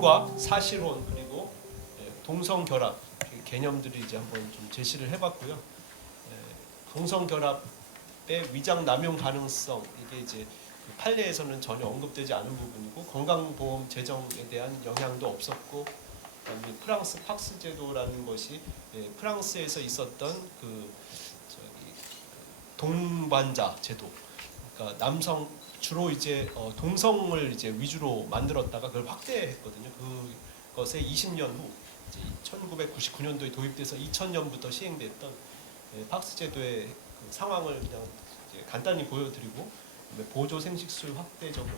혼인과 사실혼 그리고 동성결합 개념들이 이제 한번 좀 제시를 해봤고요. 동성결합의 위장 남용 가능성 이게 이제 그 판례에서는 전혀 언급되지 않은 부분이고 건강보험 제정에 대한 영향도 없었고, 그다음에 프랑스 팍스 제도라는 것이 프랑스에서 있었던 그 동반자 제도, 그러니까 남성 주로 이제 동성을 이제 위주로 만들었다가 그걸 확대했거든요. 그것에 20년 후 이제 1999년도에 도입돼서 2000년부터 시행됐던 팍스 제도의 그 상황을 그냥 이제 간단히 보여드리고, 보조 생식술 확대 적용,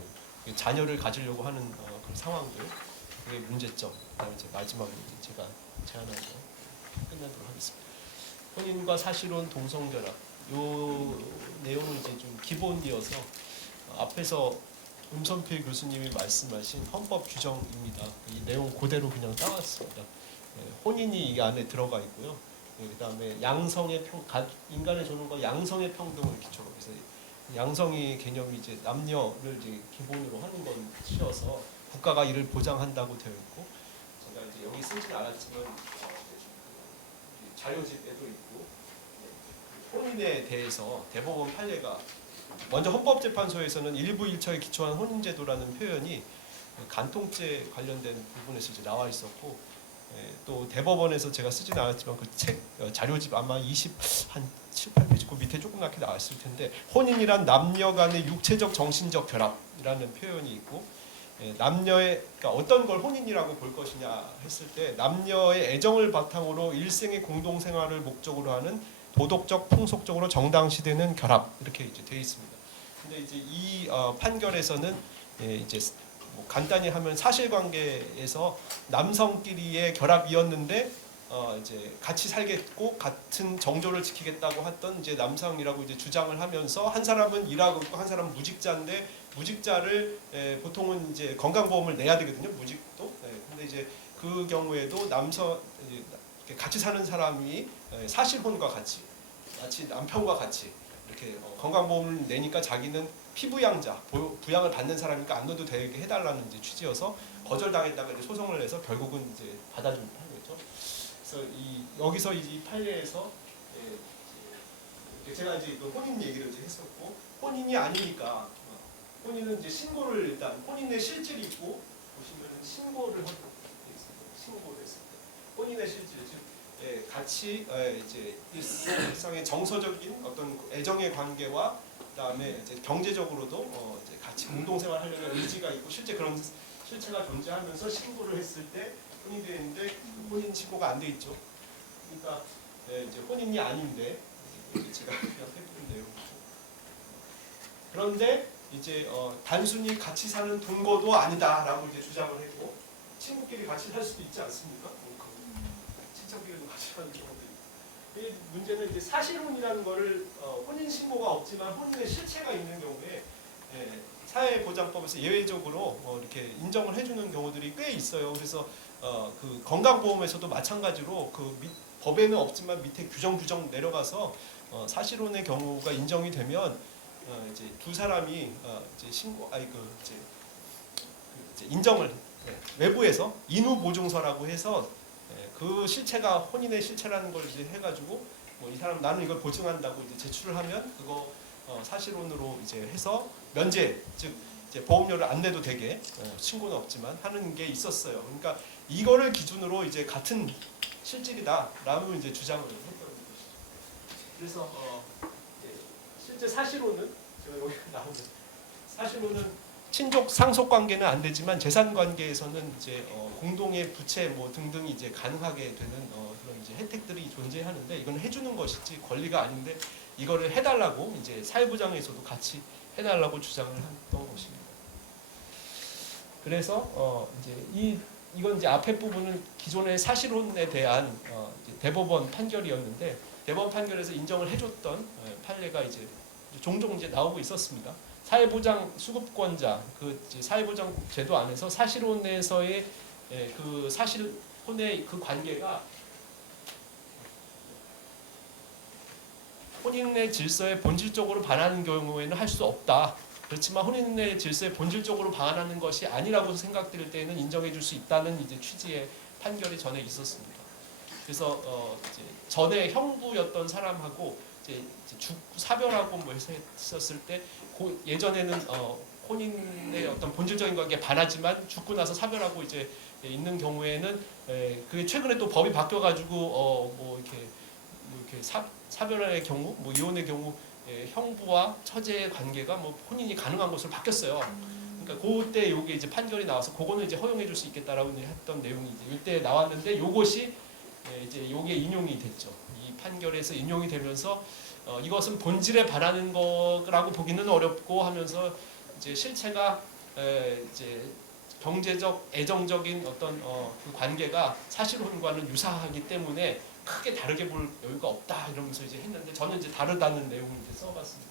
자녀를 가지려고 하는 그런 상황들, 그게 문제점. 그다음에 이제 마지막으로 제가 제안한 거 끝내도록 하겠습니다. 혼인과 사실혼, 동성결합 요 내용은 이제 좀 기본이어서 앞에서 음선필 교수님이 말씀하신 헌법 규정입니다. 이 내용 그대로 그냥 따왔습니다. 혼인이 이 안에 들어가 있고요. 그다음에 양성의 인간의 존엄과 양성의 평등을 기초로 해서 양성의 개념이 이제 남녀를 이제 기본으로 하는 것이어서 국가가 이를 보장한다고 되어 있고, 제가 이제 여기 쓰지는 않았지만 자료집에도 있고, 혼인에 대해서 대법원 판례가 먼저 헌법재판소에서는 일부 일처에 기초한 혼인제도라는 표현이 간통죄 관련된 부분에서 이제 나와 있었고, 또 대법원에서 제가 쓰지는 않았지만 그 책 자료집 아마 20한 7, 8페이지 그 밑에 조그맣게 나왔을 텐데, 혼인이란 남녀 간의 육체적 정신적 결합이라는 표현이 있고, 남녀의 그러니까 어떤 걸 혼인이라고 볼 것이냐 했을 때 남녀의 애정을 바탕으로 일생의 공동 생활을 목적으로 하는 도덕적 풍속적으로 정당시되는 결합, 이렇게 이제 되어 있습니다. 근데 이제 이 판결에서는 이제 뭐 간단히 하면 사실관계에서 남성끼리의 결합이었는데 이제 같이 살겠고 같은 정조를 지키겠다고 했던 이제 남성이라고 이제 주장을 하면서, 한 사람은 일하고 있고 한 사람은 무직자인데 무직자를 보통은 이제 건강보험을 내야 되거든요. 무직도. 근데 이제 그 경우에도 남성 같이 사는 사람이 사실혼과 같이 마치 남편과 같이 이렇게 건강보험을 내니까 자기는 피부양자, 부양을 받는 사람이니까 안 넣어도 되게 해달라는 이제 취지여서 거절당했다가 이제 소송을 해서 결국은 이제 받아준 판례죠. 그래서 여기서 이 판례에서 제가 이제 그 혼인 얘기를 이제 했었고, 혼인이 아니니까 혼인은 이제 신고를 일단 혼인의 실질이 있고, 보시면 신고를 하고 있습니다. 신고를 했을 때 혼인의 실질, 즉 같이 이제 일상의 정서적인 어떤 애정의 관계와 그다음에 이제 경제적으로도 이제 같이 공동생활하려는 의지가 있고 실제 그런 실체가 존재하면서 신고를 했을 때 혼인이 되는데 혼인 신고가 안 돼 있죠. 그러니까 이제 혼인이 아닌데 제가 그냥 해드린 내용이고, 그런데 이제 단순히 같이 사는 동거도 아니다라고 이제 주장을 했고, 친구끼리 같이 살 수도 있지 않습니까? 친척끼리도 같이 사는 경우도 있고. 이 문제는 이제 사실혼이라는 거를 혼인 신고가 없지만 혼인의 실체가 있는 경우에 사회보장법에서 예외적으로 이렇게 인정을 해주는 경우들이 꽤 있어요. 그래서 그 건강보험에서도 마찬가지로 그 법에는 없지만 밑에 규정 내려가서 사실혼의 경우가 인정이 되면 이제 두 사람이 이제 이제 인정을 외부에서 인후보증서라고 해서 그 실체가 혼인의 실체라는 걸 이제 해가지고 이 사람 나는 이걸 보증한다고 이제 제출을 하면 그거 사실혼으로 이제 해서 면제, 즉 이제 보험료를 안 내도 되게 신고는 없지만 하는 게 있었어요. 그러니까 이거를 기준으로 이제 같은 실질이다라고 이제 주장을 했던 것이죠. 그래서 실제 사실혼은 제가 여기 나오는 사실혼은 친족 상속 관계는 안 되지만 재산 관계에서는 이제 공동의 부채 뭐 등등이 이제 가능하게 되는 그런 이제 혜택들이 존재하는데, 이건 해주는 것이지 권리가 아닌데 이거를 해달라고 이제 사회부장에서도 같이 해달라고 주장을 했던 것입니다. 그래서 이제 이건 이제 앞에 부분은 기존의 사실혼에 대한 이제 대법원 판결이었는데, 대법원 판결에서 인정을 해줬던 판례가 이제 종종 이제 나오고 있었습니다. 사회보장 수급권자, 그 사회보장 제도 안에서 사실혼에서의 그 사실혼의 그 관계가 혼인의 질서에 본질적으로 반하는 경우에는 할 수 없다. 그렇지만 혼인의 질서에 본질적으로 방한하는 것이 아니라고 생각될 때에는 인정해줄 수 있다는 이제 취지의 판결이 전에 있었습니다. 그래서 이제 전에 형부였던 사람하고 이제 사별하고 뭐 했었을 때 예전에는 혼인의 어떤 본질적인 관계에 반하지만 죽고 나서 사별하고 이제 있는 경우에는 그게 최근에 또 법이 바뀌어가지고 뭐 이렇게 사별의 경우, 뭐 이혼의 경우 형부와 처제의 관계가 뭐 혼인이 가능한 것으로 바뀌었어요. 그러니까 그때 요게 이제 판결이 나와서 그거는 이제 허용해줄 수 있겠다라고 했던 내용이 이제 이때 나왔는데 요것이 이제 요게 인용이 됐죠. 이 판결에서 인용이 되면서 이것은 본질에 반하는 거라고 보기는 어렵고 하면서 이제 실체가 이제 경제적 애정적인 어떤 그 관계가 사실혼과는 유사하기 때문에 크게 다르게 볼 여유가 없다 이러면서 이제 했는데 저는 이제 다르다는 내용을 이제 써봤습니다.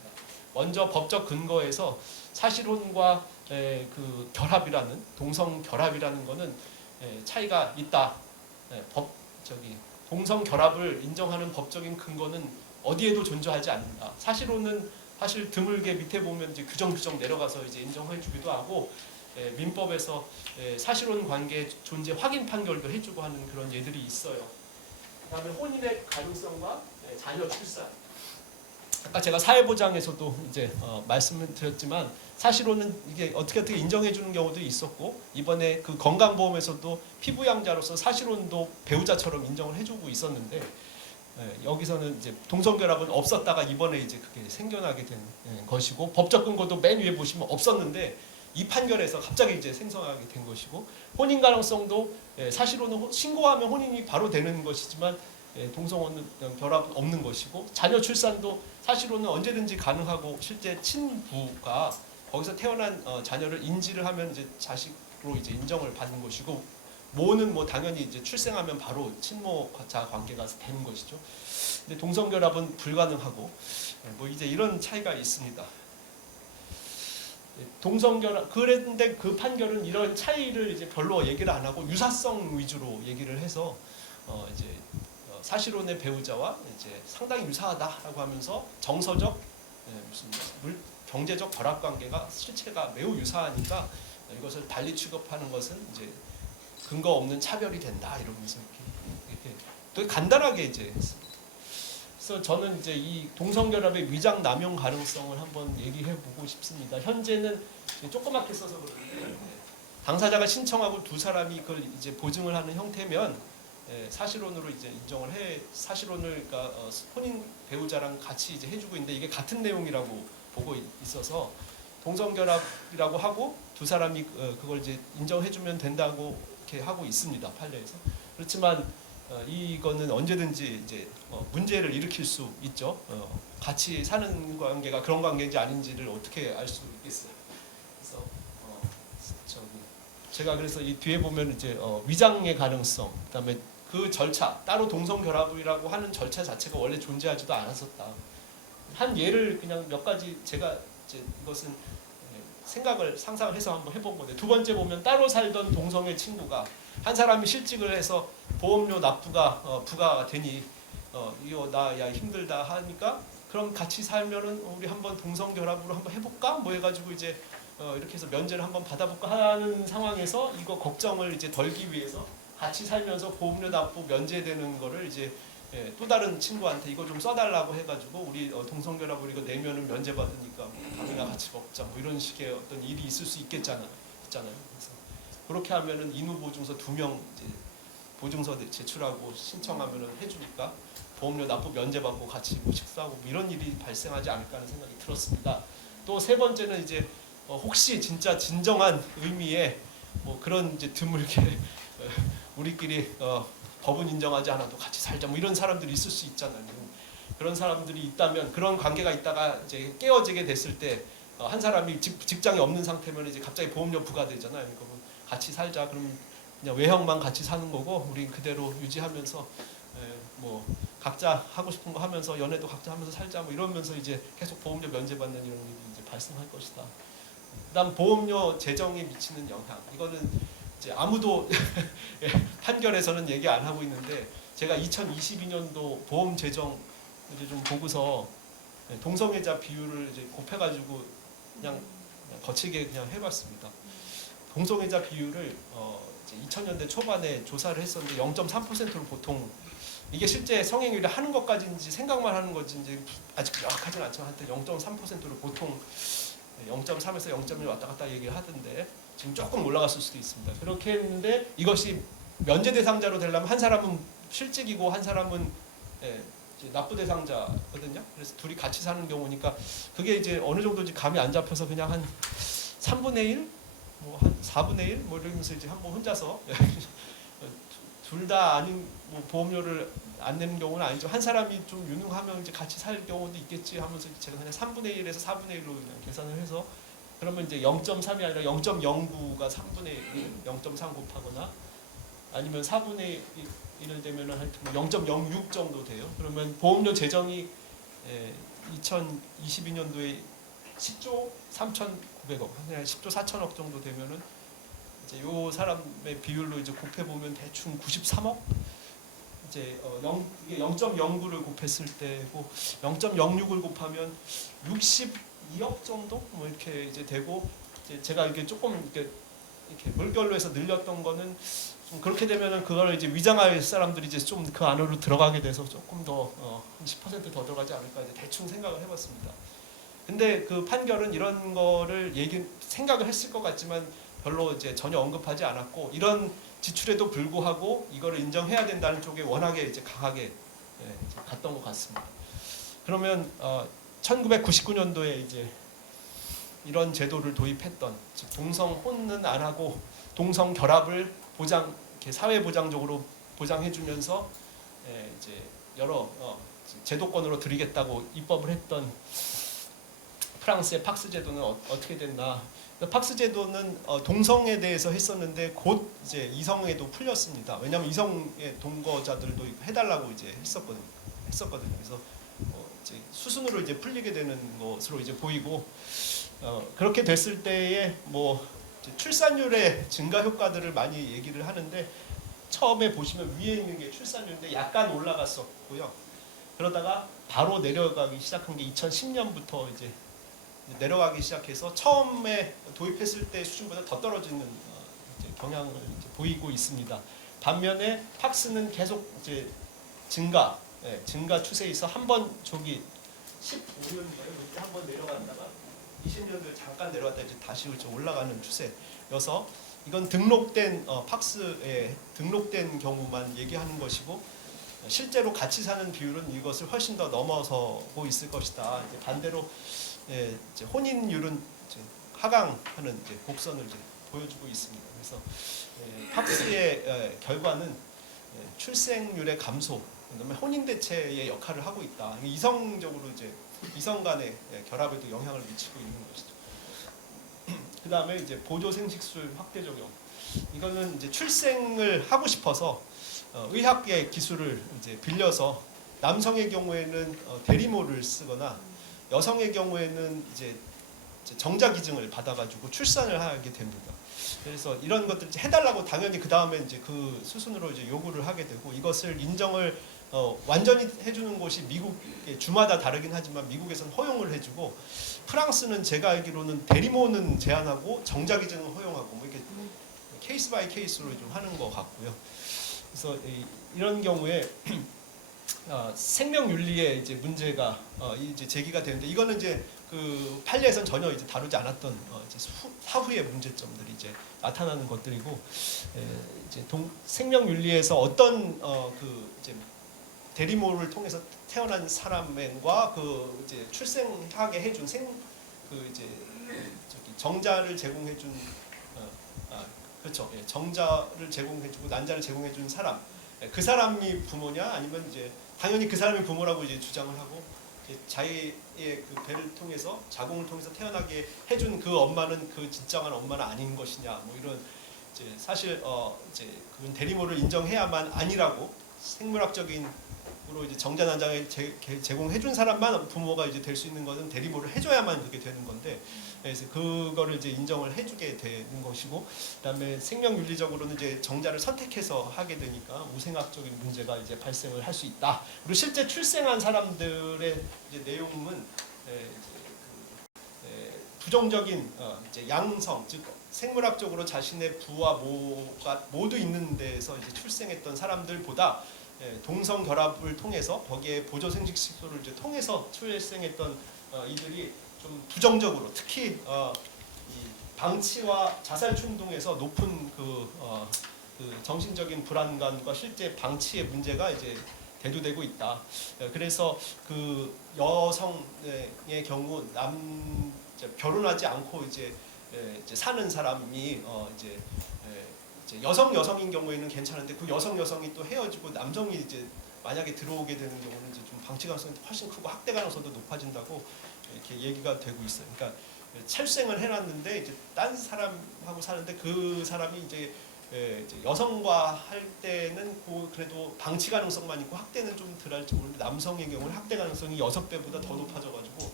먼저 법적 근거에서 사실혼과 그 결합이라는 동성 결합이라는 거는 차이가 있다. 동성 결합을 인정하는 법적인 근거는 어디에도 존재하지 않는다. 사실혼은 사실 드물게 밑에 보면 이제 규정 내려가서 이제 인정해주기도 하고 민법에서 사실혼 관계 존재 확인 판결도 해주고 하는 그런 예들이 있어요. 그다음에 혼인의 가능성과 자녀 출산. 아까 제가 사회보장에서도 이제 말씀을 드렸지만 사실혼은 이게 어떻게 인정해주는 경우도 있었고 이번에 그 건강보험에서도 피부양자로서 사실혼도 배우자처럼 인정을 해주고 있었는데 여기서는 이제 동성결합은 없었다가 이번에 이제 그게 생겨나게 된 것이고 법적 근거도 맨 위에 보시면 없었는데 이 판결에서 갑자기 이제 생성하게 된 것이고 혼인 가능성도 사실혼은 신고하면 혼인이 바로 되는 것이지만 동성혼은 결합은 없는 것이고 자녀 출산도 사실혼은 언제든지 가능하고 실제 친부가 거기서 태어난 자녀를 인지를 하면 이제 자식으로 이제 인정을 받는 것이고 모는 뭐 당연히 이제 출생하면 바로 친모자 관계가 되는 것이죠. 근데 동성결합은 불가능하고 뭐 이제 이런 차이가 있습니다. 동성결합 그런데 그 판결은 이런 차이를 이제 별로 얘기를 안 하고 유사성 위주로 얘기를 해서 이제 사실혼의 배우자와 이제 상당히 유사하다라고 하면서 정서적 경제적 결합 관계가 실체가 매우 유사하니까 이것을 달리 취급하는 것은 이제 근거 없는 차별이 된다 이러면서 이렇게 또 간단하게 이제 했습니다. 그래서 저는 이제 이 동성결합의 위장 남용 가능성을 한번 얘기해 보고 싶습니다. 현재는 조그맣게 써서 그런데 당사자가 신청하고 두 사람이 그걸 이제 보증을 하는 형태면 사실혼으로 이제 인정을 사실혼을 그러니까 혼인 배우자랑 같이 이제 해주고 있는데 이게 같은 내용이라고 보고 있어서 동성결합이라고 하고 두 사람이 그걸 이제 인정해주면 된다고 이렇게 하고 있습니다. 판례에서. 그렇지만 이거는 언제든지 이제 문제를 일으킬 수 있죠. 같이 사는 관계가 그런 관계인지 아닌지를 어떻게 알 수 있겠어요. 그래서 제가 그래서 이 뒤에 보면 이제 위장의 가능성, 그다음에 그 절차 따로 동성결합이라고 하는 절차 자체가 원래 존재하지도 않았었다. 한 예를 그냥 몇 가지 제가 이제 이것은 상상을 해서 한번 해본 건데 두 번째 보면 따로 살던 동성의 친구가 한 사람이 실직을 해서 보험료 납부가 부과가 되니 이거 나 야 힘들다 하니까 그럼 같이 살면은 우리 한번 동성결합으로 한번 해볼까 뭐 해가지고 이제 이렇게 해서 면제를 한번 받아볼까 하는 상황에서 이거 걱정을 이제 덜기 위해서 같이 살면서 보험료 납부 면제되는 거를 이제 또 다른 친구한테 이거 좀 써달라고 해가지고 우리 동성결합으로 이거 내면은 면제받으니까 밥이나 같이 먹자 뭐 이런 식의 어떤 일이 있을 수 있잖아요. 그래서 그렇게 하면은 인후보증서 2명 이제 보증서 제출하고 신청하면은 해주니까 보험료 납부 면제받고 같이 뭐 식사하고 뭐 이런 일이 발생하지 않을까 하는 생각이 들었습니다. 또 세 번째는 이제 혹시 진짜 진정한 의미의 뭐 그런 이제 드물게 우리끼리 법은 인정하지 않아도 같이 살자 뭐 이런 사람들이 있을 수 있잖아요. 그런 사람들이 있다면 그런 관계가 있다가 이제 깨어지게 됐을 때 한 사람이 직장이 없는 상태면 이제 갑자기 보험료 부과되잖아요. 그러니까 뭐 같이 살자 그러면 그냥 외형만 같이 사는 거고 우리 그대로 유지하면서 뭐 각자 하고 싶은 거 하면서 연애도 각자 하면서 살자 뭐 이러면서 이제 계속 보험료 면제받는 이런 일이 이제 발생할 것이다. 그다음 보험료 재정에 미치는 영향 이거는 이제 아무도 판결에서는 얘기 안 하고 있는데 제가 2022년도 보험 재정 이제 좀 보고서 동성애자 비율을 이제 곱해가지고 그냥 거칠게 그냥 해봤습니다. 동성애자 비율을 이제 2000년대 초반에 조사를 했었는데 0.3%로 보통 이게 실제 성행위를 하는 것까지인지 생각만 하는 건지 아직 명확하지는 않지만 한때 0.3%로 보통 0.3에서 0.1 왔다 갔다 얘기를 하던데 지금 조금 올라갔을 수도 있습니다. 그렇게 했는데 이것이 면제 대상자로 되려면 한 사람은 실직이고 한 사람은 이제 납부 대상자거든요. 그래서 둘이 같이 사는 경우니까 그게 이제 어느 정도인지 감이 안 잡혀서 그냥 한 3분의 1, 뭐 한 4분의 1, 뭐 이러면서 이제 한번 혼자서 둘 다 아닌 뭐 보험료를 안 내는 경우는 아니죠. 한 사람이 좀 유능하면 이제 같이 살 경우도 있겠지 하면서 제가 그냥 3분의 1에서 4분의 1로 그냥 계산을 해서 그러면 이제 0.3이 아니라 0.09가 3분의 1, 0.3 곱하거나 아니면 4분의 1을 되면은 하여튼 0.06 정도 돼요. 그러면 보험료 재정이 2022년도에 10조 3,900억, 그냥 10조 4천억 정도 되면은 이제 요 사람의 비율로 이제 곱해 보면 대충 93억. 이제 이게 0.09를 곱했을 때고 0.06을 곱하면 62억 정도 뭐 이렇게 이제 되고 이제 제가 이게 조금 이렇게 물결로 해서 늘렸던 거는 좀 그렇게 되면은 그걸 이제 위장할 사람들이 이제 좀 그 안으로 들어가게 돼서 조금 더 한 10%더 들어가지 않을까 이제 대충 생각을 해봤습니다. 근데 그 판결은 이런 거를 생각을 했을 것 같지만 별로 이제 전혀 언급하지 않았고 이런 지출에도 불구하고 이거를 인정해야 된다는 쪽에 워낙에 이제 강하게 갔던 것 같습니다. 그러면 1999년도에 이제 이런 제도를 도입했던 즉 동성 혼은 안 하고 동성 결합을 이렇게 사회 보장적으로 보장해주면서 이제 여러 제도권으로 들이겠다고 입법을 했던 프랑스의 팍스 제도는 어떻게 됐나? 팍스 제도는 동성에 대해서 했었는데 곧 이제 이성에도 풀렸습니다. 왜냐하면 이성의 동거자들도 해달라고 이제 했었거든요. 그래서 이제 수순으로 이제 풀리게 되는 것으로 이제 보이고 그렇게 됐을 때에 뭐 출산율의 증가 효과들을 많이 얘기를 하는데 처음에 보시면 위에 있는 게 출산율인데 약간 올라갔었고요. 그러다가 바로 내려가기 시작한 게 2010년부터 이제 내려가기 시작해서 처음에 도입했을 때 수준보다 더 떨어지는 경향을 이제 보이고 있습니다. 반면에 팍스는 계속 이제 증가 추세에서 한번 저기 15년도에 그때 한번 내려갔다가 20년도에 잠깐 내려갔다 이제 다시 올라가는 추세여서 이건 등록된 팍스에 등록된 경우만 얘기하는 것이고 실제로 같이 사는 비율은 이것을 훨씬 더 넘어서고 있을 것이다. 이제 반대로 이제 혼인율은 이제 하강하는 이제 곡선을 이제 보여주고 있습니다. 그래서 팍스의 결과는 출생률의 감소, 그다음에 혼인 대체의 역할을 하고 있다. 이성적으로 이제 이성 간의 결합에도 영향을 미치고 있는 것이죠. 그다음에 이제 보조 생식술 확대 적용. 이거는 이제 출생을 하고 싶어서 의학의 기술을 이제 빌려서 남성의 경우에는 대리모를 쓰거나 여성의 경우에는 이제 정자 기증을 받아가지고 출산을 하게 됩니다. 그래서 이런 것들 해달라고 당연히 그 다음에 이제 그 수순으로 이제 요구를 하게 되고 이것을 인정을 완전히 해주는 곳이 미국의 주마다 다르긴 하지만 미국에서는 허용을 해주고 프랑스는 제가 알기로는 대리모는 제한하고 정자 기증은 허용하고 뭐 이렇게 케이스 바이 케이스로 좀 하는 것 같고요. 그래서 이런 경우에 생명윤리에 이제 문제가 이제 제기가 되는데 이거는 이제 그 판례에서는 전혀 이제 다루지 않았던 이제 사후의 문제점들이 이제 나타나는 것들이고 이제 생명윤리에서 어떤 그 이제 대리모를 통해서 태어난 사람과 그 이제 출생하게 해준 그 이제 저기 정자를 제공해준 그렇죠. 정자를 제공해주고 난자를 제공해준 사람 그 사람이 부모냐 아니면 이제 당연히 그 사람이 부모라고 이제 주장을 하고 자기의 그 배를 통해서 자궁을 통해서 태어나게 해준 그 엄마는 그 진정한 엄마는 아닌 것이냐 뭐 이런 이제 사실 이제 그건 대리모를 인정해야만 아니라고 생물학적인 으로 이제 정자 난장을 제공해준 사람만 부모가 이제 될 수 있는 것은 대리모를 해줘야만 그게 되는 건데 그래서 그거를 이제 인정을 해주게 되는 것이고 그다음에 생명윤리적으로는 이제 정자를 선택해서 하게 되니까 우생학적인 문제가 이제 발생을 할 수 있다. 그리고 실제 출생한 사람들의 이제 내용은 부정적인 이제 양성, 즉 생물학적으로 자신의 부와 모가 모두 있는 데에서 이제 출생했던 사람들보다 동성 결합을 통해서 거기에 보조 생殖 식소를 이제 통해서 출생했던 이들이 좀 부정적으로, 특히 이 방치와 자살 충동에서 높은 그 정신적인 불안감과 실제 방치의 문제가 이제 대두되고 있다. 그래서 그 여성의 경우 결혼하지 않고 이제 사는 사람이 이제 여성인 경우에는 괜찮은데 그 여성이 또 헤어지고 남성이 이제 만약에 들어오게 되는 경우는 이제 좀 방치 가능성이 훨씬 크고 학대 가능성도 높아진다고 이렇게 얘기가 되고 있어요. 그러니까 출생을 해놨는데 이제 딴 사람하고 사는데 그 사람이 이제 여성과 할 때는 그래도 방치 가능성만 있고 학대는 좀 덜할지 모르는데 남성의 경우는 학대 가능성이 6배보다 더 높아져가지고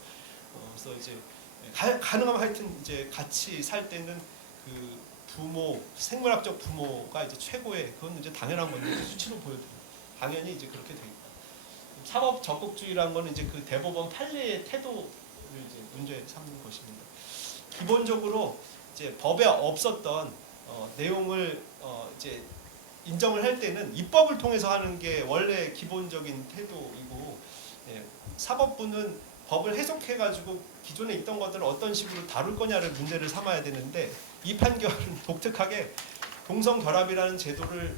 그래서 이제 가능하면 하여튼 이제 같이 살 때는 그 부모, 생물학적 부모가 이제 최고의, 그건 이제 당연한 건데 수치로 보여드려요. 당연히 이제 그렇게 돼 있다. 사법 적극주의라는 거는 이제 그 대법원 판례의 태도를 이제 문제 삼는 것입니다. 기본적으로 이제 법에 없었던 내용을 이제 인정을 할 때는 입법을 통해서 하는 게 원래 기본적인 태도이고, 사법부는 법을 해석해가지고 기존에 있던 것들을 어떤 식으로 다룰 거냐를 문제를 삼아야 되는데, 이 판결은 독특하게 동성 결합이라는 제도를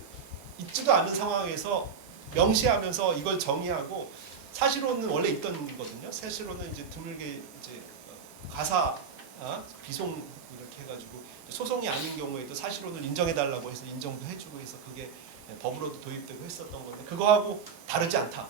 있지도 않은 상황에서 명시하면서 이걸 정의하고, 사실로는 원래 있던 거거든요. 사실로는 이제 드물게 이제 가사, 비송 이렇게 해가지고 소송이 아닌 경우에도 사실혼을 인정해달라고 해서 인정도 해주고 해서 그게 법으로도 도입되고 했었던 건데, 그거하고 다르지 않다.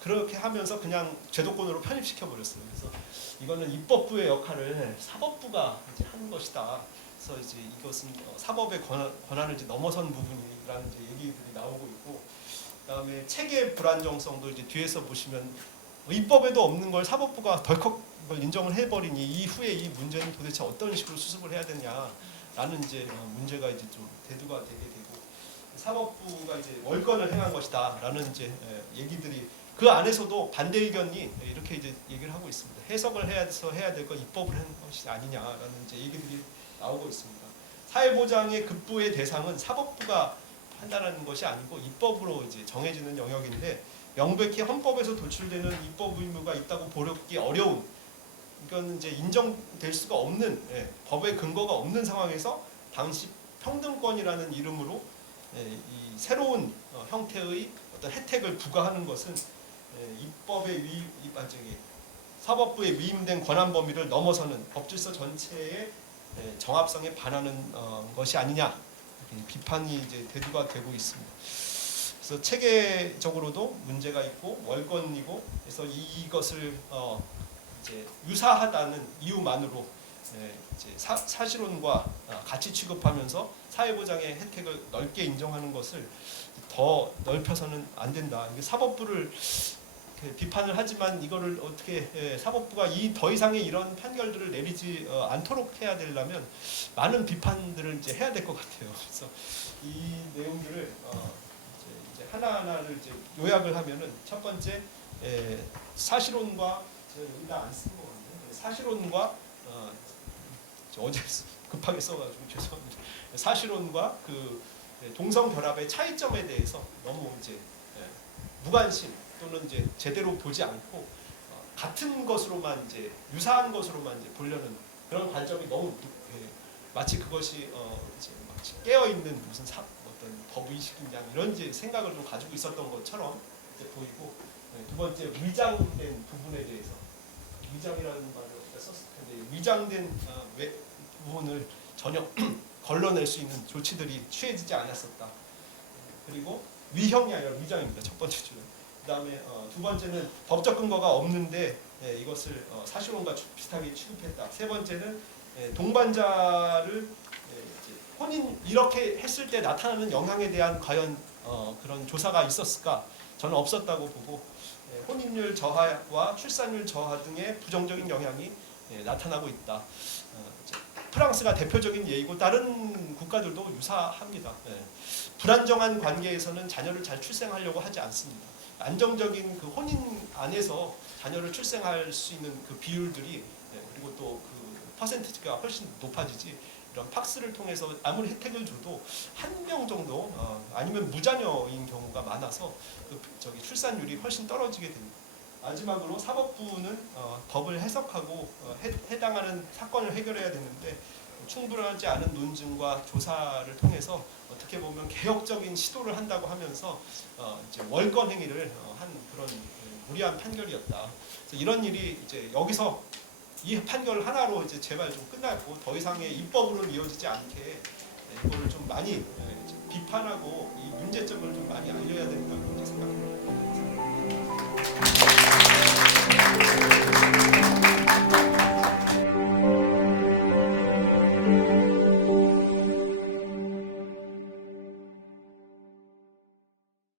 그렇게 하면서 그냥 제도권으로 편입시켜 버렸어요. 그래서 이거는 입법부의 역할을 사법부가 이제 하는 것이다. 그래서 이제 이것은 사법의 권한을 이제 넘어선 부분이라는 이제 얘기들이 나오고 있고, 그다음에 체계 불안정성도 이제 뒤에서 보시면 입법에도 없는 걸 사법부가 덜컥 이걸 인정을 해버리니 이후에 이 문제는 도대체 어떤 식으로 수습을 해야 되냐라는 이제 문제가 이제 좀 대두가 되게 되고, 사법부가 이제 월권을 행한 것이다라는 이제 얘기들이, 그 안에서도 반대 의견이 이렇게 이제 얘기를 하고 있습니다. 해석을 해야 될 건 입법을 한 것이 아니냐라는 이제 얘기들이 나오고 있습니다. 사회보장의 급부의 대상은 사법부가 판단하는 것이 아니고 입법으로 이제 정해지는 영역인데, 명백히 헌법에서 도출되는 입법 의무가 있다고 보기 어려운, 이건 이제 인정될 수가 없는, 법의 근거가 없는 상황에서 당시 평등권이라는 이름으로 이 새로운 형태의 어떤 혜택을 부과하는 것은 입법의 사법부에 위임된 권한 범위를 넘어서는 법질서 전체의 정합성에 반하는 것이 아니냐, 비판이 이제 대두가 되고 있습니다. 그래서 체계적으로도 문제가 있고 월권이고, 그래서 이것을 이제 유사하다는 이유만으로 이제 사실혼과 같이 취급하면서 사회보장의 혜택을 넓게 인정하는 것을 더 넓혀서는 안 된다. 이게 사법부를 비판을 하지만 이거를 어떻게 사법부가 이 더 이상의 이런 판결들을 내리지 않도록 해야 되려면 많은 비판들을 이제 해야 될 것 같아요. 그래서 이 내용들을 이제 하나하나를 이제 요약을 하면은, 첫 번째 사실혼과, 제가 여기다 안 쓴 것 같네요. 사실혼과 어제 급하게 써가지고 죄송합니다. 사실혼과 그 동성 결합의 차이점에 대해서 너무 이제 무관심 또는 이제 제대로 보지 않고 같은 것으로만 이제 유사한 것으로만 이제 보려는 그런 관점이 너무 마치 그것이 이제 마치 깨어 있는 무슨 어떤 법의식이냐 이런 이제 생각을 좀 가지고 있었던 것처럼 이제 보이고, 두 번째 위장된 부분에 대해서, 위장이라는 말을 썼을 텐데 위장된 부분을 전혀 걸러낼 수 있는 조치들이 취해지지 않았었다. 그리고 위형이 아니라 위장입니다. 첫 번째 주는. 그다음에 두 번째는 법적 근거가 없는데 이것을 사실혼과 비슷하게 취급했다. 세 번째는 동반자를 혼인 이렇게 했을 때 나타나는 영향에 대한 과연 그런 조사가 있었을까? 저는 없었다고 보고, 혼인율 저하와 출산율 저하 등의 부정적인 영향이 나타나고 있다. 프랑스가 대표적인 예이고 다른 국가들도 유사합니다. 불안정한 관계에서는 자녀를 잘 출생하려고 하지 않습니다. 안정적인 그 혼인 안에서 자녀를 출생할 수 있는 그 비율들이, 그리고 또 그 퍼센티지가 훨씬 높아지지. 이런 팍스를 통해서 아무리 혜택을 줘도 한 명 정도 아니면 무자녀인 경우가 많아서 출산율이 훨씬 떨어지게 됩니다. 마지막으로 사법부는 법을 해석하고 해당하는 사건을 해결해야 되는데 충분하지 않은 논증과 조사를 통해서 어떻게 보면 개혁적인 시도를 한다고 하면서 이제 월권 행위를 한 그런 무리한 판결이었다. 그래서 이런 일이 이제 여기서 이 판결 하나로 이제 제발 좀 끝났고 더 이상의 입법으로 이어지지 않게 이거를 좀 많이 비판하고 이 문제점을 좀 많이 알려야 된다고 생각합니다.